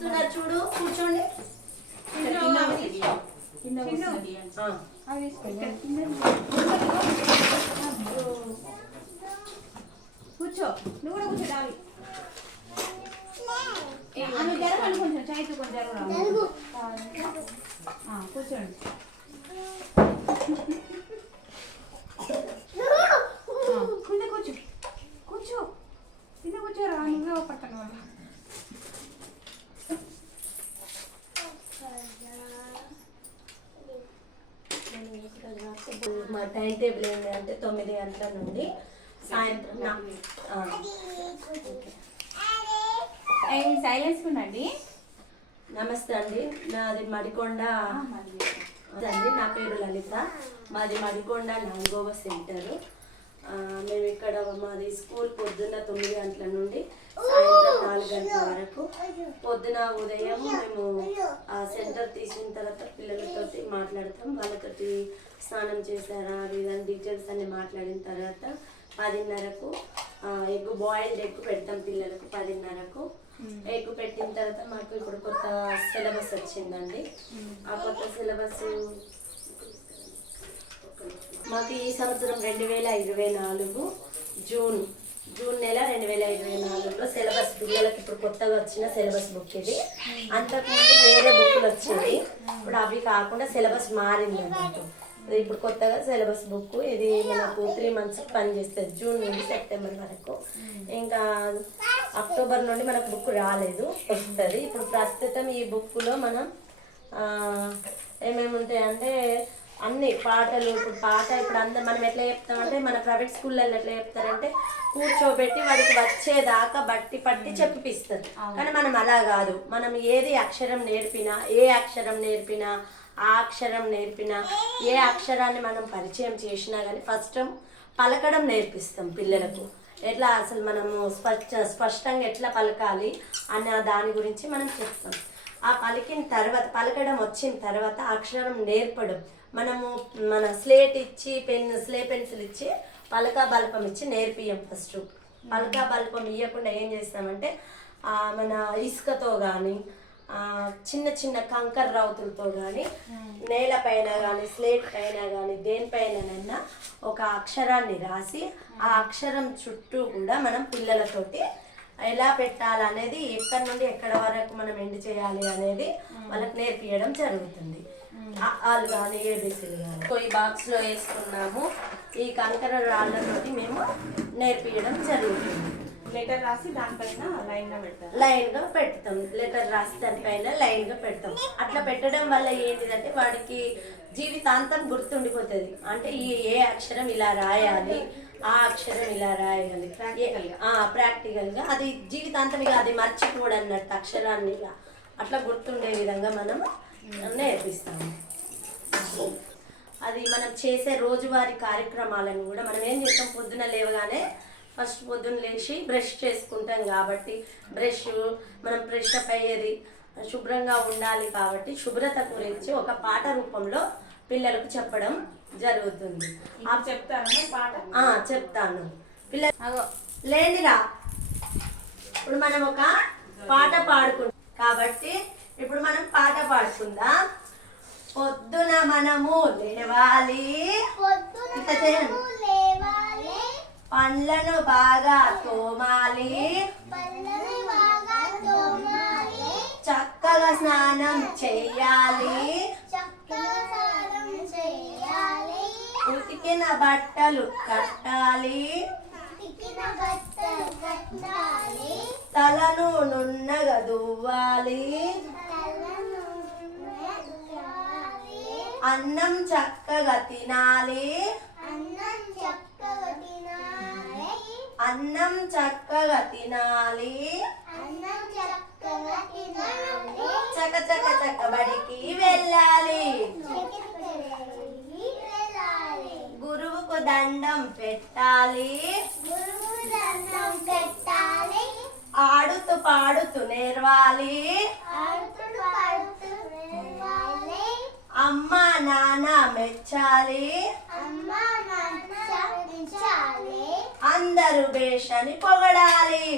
ఇస్తున్నారు చూడు, కూర్చోండి. కూర్చో, నువ్వు కూడా కూర్చో. డాలి అను జరగండి, కొంచెం చైతు కొంచెం జరగరా. కూర్చోండి. కింద కూర్చో, కూర్చో, కింద కూర్చోరా. నువ్వే పక్కన వాళ్ళ మా టైం టేబుల్ ఏంటంటే 9 గంటల నుండి సాయంత్రం. సైలెన్స్ ఉండండి. నమస్తే అండి, నాది మడికొండ అండి. నా పేరు లలిత. మాది మడికొండ 4వ సెంటరు. మేము ఇక్కడ మాది స్కూల్ పొద్దున్న 9 గంటల నుండి సాయంత్రం 4 గంటల వరకు. పొద్దున ఉదయం మేము ఆ సెంటర్ తీసిన తర్వాత పిల్లలతోటి మాట్లాడతాం. వాళ్ళతోటి స్నానం చేశారా లేదని డీటెయిల్స్ అన్ని మాట్లాడిన తర్వాత 10:30కు బాయిల్డ్ ఎగ్ పెడతాం పిల్లలకు. 10:30కు ఎగ్ పెట్టిన తర్వాత మాకు ఇప్పుడు కొత్త సిలబస్ వచ్చిందండి. ఆ కొత్త సిలబస్ మాకు ఈ సంవత్సరం 2024 జూన్ నెల 2024లో సిలబస్ పిల్లలకి ఇప్పుడు కొత్తగా వచ్చిన సిలబస్ బుక్ ఇది. అంతకుముందు వేరే బుక్లు వచ్చేది, ఇప్పుడు అవి కాకుండా సిలబస్ మారింది అన్నట్టు. ఇప్పుడు కొత్తగా సిలబస్ బుక్ ఇది మనకు 3 months పనిచేస్తుంది, జూన్ నుండి సెప్టెంబర్ వరకు. ఇంకా అక్టోబర్ నుండి మనకు బుక్ రాలేదు, వస్తుంది. ఇప్పుడు ప్రస్తుతం ఈ బుక్లో మనం ఏమేమి ఉంటాయంటే అన్ని పాటలు. ఇప్పుడు అందరు మనం ఎట్లా చెప్తామంటే మన ప్రైవేట్ స్కూళ్ళల్లో ఎట్లా చెప్తారంటే కూర్చోబెట్టి వాడికి వచ్చేదాకా బట్టి పట్టి చెప్పిస్తారు. కానీ మనం అలా కాదు. మనం ఏది అక్షరం నేర్పినా, ఏ అక్షరం నేర్పినా, ఆ అక్షరం నేర్పినా, ఏ అక్షరాన్ని మనం పరిచయం చేసినా కానీ ఫస్ట్ పలకడం నేర్పిస్తాం పిల్లలకు. ఎట్లా అసలు మనము స్పష్టంగా ఎట్లా పలకాలి అన్న దాని గురించి మనం చెప్తాం. ఆ పలికిన తర్వాత, పలకడం వచ్చిన తర్వాత అక్షరం నేర్పడం. మనము మన స్లేట్ ఇచ్చి స్లే పెన్సిల్ ఇచ్చి పలకా బల్పం ఇచ్చి నేర్పియం. ఫస్ట్ పలకా బల్పం ఇవ్వకుండా ఏం చేస్తామంటే మన ఇసుకతో కానీ చిన్న చిన్న కంకర రౌతులతో కానీ నేలపైన కానీ స్లేట్ పైన కానీ దేనిపైనైనా ఒక అక్షరాన్ని రాసి ఆ అక్షరం చుట్టూ కూడా మనం పిల్లలతోటి ఎలా పెట్టాలనేది, ఎక్కడి నుండి ఎక్కడ వరకు మనం ఎండ్ చేయాలి అనేది వాళ్ళకి నేర్పించడం జరుగుతుంది. వాళ్ళు కానీ ఏబీసీలు కానీ ఈ బాక్స్లో వేసుకున్నాము. ఈ కంకర రాళ్ళతోటి మేము నేర్పించడం జరుగుతుంది. లెటర్ రాసి దానిపైన లైన్గా పెడతాం. లెటర్ రాసి దానిపైన లైన్గా పెడతాం. అట్లా పెట్టడం వల్ల ఏంటిదంటే వాడికి జీవితాంతం గుర్తుండిపోతుంది. అంటే ఏ అక్షరం ఇలా రాయాలి, ఆ అక్షరం ఇలా రాయాలి ప్రాక్టికల్గా అది జీవితాంతం ఇక అది మర్చిపోడు అన్నట్టు అక్షరాన్ని అట్లా గుర్తుండే విధంగా మనం నేర్పిస్తాము. అది మనం చేసే రోజువారీ కార్యక్రమాలను కూడా మనం ఏం చేస్తాం, పొద్దున లేవగానే ఫస్ట్ పొద్దున్న లేచి బ్రష్ చేసుకుంటాం కాబట్టి మనం ఫ్రెష్ అప్ అయ్యేది శుభ్రంగా ఉండాలి కాబట్టి శుభ్రత గురించి ఒక పాట రూపంలో పిల్లలకు చెప్పడం జరుగుతుంది. చెప్తాను. పిల్లలు లేనిరా, ఇప్పుడు మనం ఒక పాట పాడుకుంటాం కాబట్టి ఇప్పుడు మనం పాట పాడుకుందాం. పొద్దున మనము లేవాలి, పండ్లను బాగా తోమాలి, చక్కగా స్నానం చెయ్యాలి, ఉతికిన బట్టలు కట్టాలి, తలను నున్నగా దువ్వాలి, అన్నం చక్కగా తినాలి, అన్నం చక్కగా తినాలి, చక్క బడికి వెళ్ళాలి, గురువుకు దండం పెట్టాలి, ఆడుతూ పాడుతూ నేర్వాలి, అమ్మ నాన్న మెచ్చాలి, అందరూ బేషని పొగడాలి.